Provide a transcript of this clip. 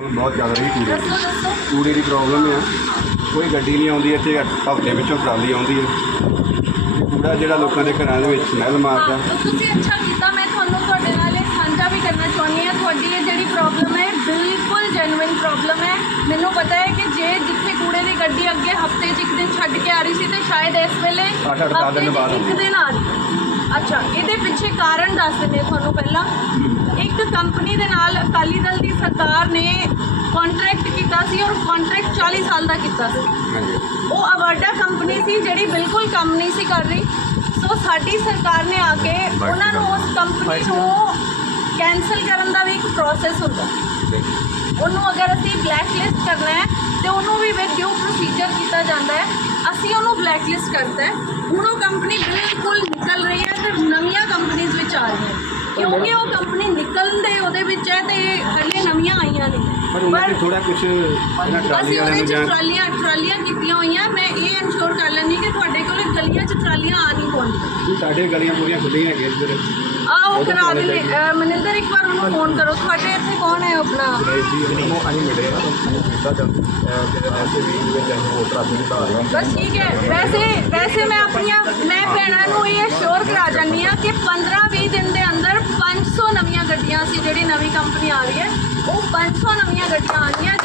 ਬਹੁਤ ਚੱਲ ਰਹੀ ਕੂੜੇ ਦੀ। ਕੂੜੇ ਦੀ ਪ੍ਰੋਬਲਮ ਆ। ਕੋਈ ਗੱਡੀ ਨਹੀਂ ਆਉਂਦੀ ਇੱਥੇ ਹਫ਼ਤੇ ਵਿੱਚੋਂ ਟਰਾਲੀ ਆਉਂਦੀ ਹੈ। ਕੂੜਾ ਜਿਹੜਾ ਲੋਕਾਂ ਦੇ ਘਰਾਂ ਦੇ ਵਿੱਚ ਸਮੈਲ ਮਾਰਦਾ। ਹਾਂ, ਤੁਸੀਂ ਅੱਛਾ ਕੀਤਾ ਮੈਂ ਤੁਹਾਨੂੰ ਤੁਹਾਡੇ ਨਾਲ ਇਹ ਸਾਂਝਾ ਵੀ ਕਰਨਾ ਚਾਹੁੰਦੀ ਹਾਂ। ਤੁਹਾਡੀ ਇਹ ਜਿਹੜੀ ਪ੍ਰੋਬਲਮ ਹੈ ਬਿਲਕੁਲ ਜੈਨੂਇਨ ਪ੍ਰੋਬਲਮ ਹੈ। ਮੈਨੂੰ ਪਤਾ ਹੈ ਕਿ ਜੇ ਜਿੱਥੇ ਕੂੜੇ ਦੀ ਗੱਡੀ ਅੱਗੇ ਹਫ਼ਤੇ 'ਚ ਇੱਕ ਦਿਨ ਛੱਡ ਕੇ ਆ ਰਹੀ ਸੀ ਤੇ ਸ਼ਾਇਦ ਇਸ ਵੇਲੇ ਹਫ਼ਤੇ 'ਚ ਇੱਕ ਦਿਨ ਆ ਰਹੀ। ਅੱਛਾ ਇਹਦੇ ਪਿੱਛੇ ਕਾਰਨ ਦੱਸ ਦਿੰਦੇ ਹਾਂ ਤੁਹਾਨੂੰ ਪਹਿਲਾਂ। ਇੱਕ ਕੰਪਨੀ ਦੇ ਨਾਲ ਅਕਾਲੀ ਦਲ ਦੀ ਸਰਕਾਰ ਨੇ ਕੰਟਰੈਕਟ ਕੀਤਾ ਸੀ ਔਰ ਕੰਟਰੈਕਟ 40 ਸਾਲ ਦਾ ਕੀਤਾ ਸੀ। ਉਹ ਅਵਾਰਡਾ ਕੰਪਨੀ ਸੀ ਜਿਹੜੀ ਬਿਲਕੁਲ ਕੰਮ ਨਹੀਂ ਸੀ ਕਰ ਰਹੀ। ਸੋ ਸਾਡੀ ਸਰਕਾਰ ਨੇ ਆ ਕੇ ਉਹਨਾਂ ਨੂੰ ਉਸ ਕੰਪਨੀ ਨੂੰ ਕੈਨਸਲ ਕਰਨ ਦਾ ਵੀ ਇੱਕ ਪ੍ਰੋਸੈਸ ਹੁੰਦਾ। ਉਹਨੂੰ ਅਗਰ ਅਸੀਂ ਬਲੈਕ ਲਿਸਟ ਕਰਨਾ ਹੈ ਤੇ ਉਹਨੂੰ ਵੀ ਵਿਦ ਡਿਊ ਪ੍ਰੋਸੀਜਰ ਕੀਤਾ ਜਾਂਦਾ ਹੈ। ਅਸੀਂ ਉਹਨੂੰ ਬਲੈਕ ਲਿਸਟ ਕਰਤਾ ਹੈ। ਹੁਣ ਉਹ ਕੰਪਨੀ ਬਿਲਕੁਲ ਨਿਕਲ ਰਹੀ ਹੈ। ਪਰ ਉਹਨਾਂ ਤੇ ਥੋੜਾ ਕੁਝ ਇਹਨਾਂ ਟਰਾਲੀ ਅਸੀਂ ਵਾਲਿਆਂ ਉਹਦੇ ਨੂੰ ਚ ਜਾਂ ਟਰਾਲੀਆਂ ਟਰਾਲੀਆਂ ਕੀਤੀਆਂ ਹੋਈਆਂ। ਮੈਂ ਇਹ ਇਨਸ਼ੋਰ ਕਰ ਲੈਂਦੀ ਕਿ ਤੁਹਾਡੇ ਕੋਲ ਗਲੀਆਂ 'ਚ ਟਰਾਲੀਆਂ ਆ ਨਹੀਂ ਹੋਣਗੀਆਂ ਸਾਡੇ ਗਲੀਆਂ ਪੂਰੀਆਂ ਖੁੱਲੀਆਂ ਹੈਗੀਆਂ ਇੱਧਰ। ਆਓ ਕਰਾ ਦਿੰਦੇ ਅਹ ਮਨਿੰਦਰ ਇੱਕ ਵਾਰ ਉਹਨੂੰ ਫੋਨ ਕਰੋ। ਤੁਹਾਡੇ ਇੱਥੇ ਕੌਣ ਹੈ ਆਪਣਾ? ਉਹ ਅਸੀਂ ਮਿਲ ਰਹੇ ਹਾਂ ਕੀਤਾ ਜਾਂ ਜਿਹੜੇ ਐਸੇ ਵੀ ਵਿੱਚ ਹੋਰ ਟਰਾਲੀ ਦਾ ਆ। ਰਹੇ ਬਸ ਠੀਕ ਹੈ। ਵੈਸੇ ਵੈਸੇ ਮੈਂ ਆਪਣੀਆਂ ਮੈਂ ਭੈਣਾਂ ਨੂੰ ਇਹ ਸ਼ੋਰ ਕਰਾ ਜਾਂਦੀ ਹਾਂ ਕਿ 15-20 ਦਿਨ ਦੇ ਅੰਦਰ 500 ਨਵੀਆਂ ਗੱਡੀਆਂ ਸੀ ਜਿਹੜੀ ਨਵੀਂ ਕੰਪਨੀ ਆ ਰਹੀ ਹੈ ਉਹ 500 ਨਵੀਆਂ ਗੱਡੀਆਂ ਆਉਣਗੀਆਂ ਜਿਹਦੇ ਨਾਲ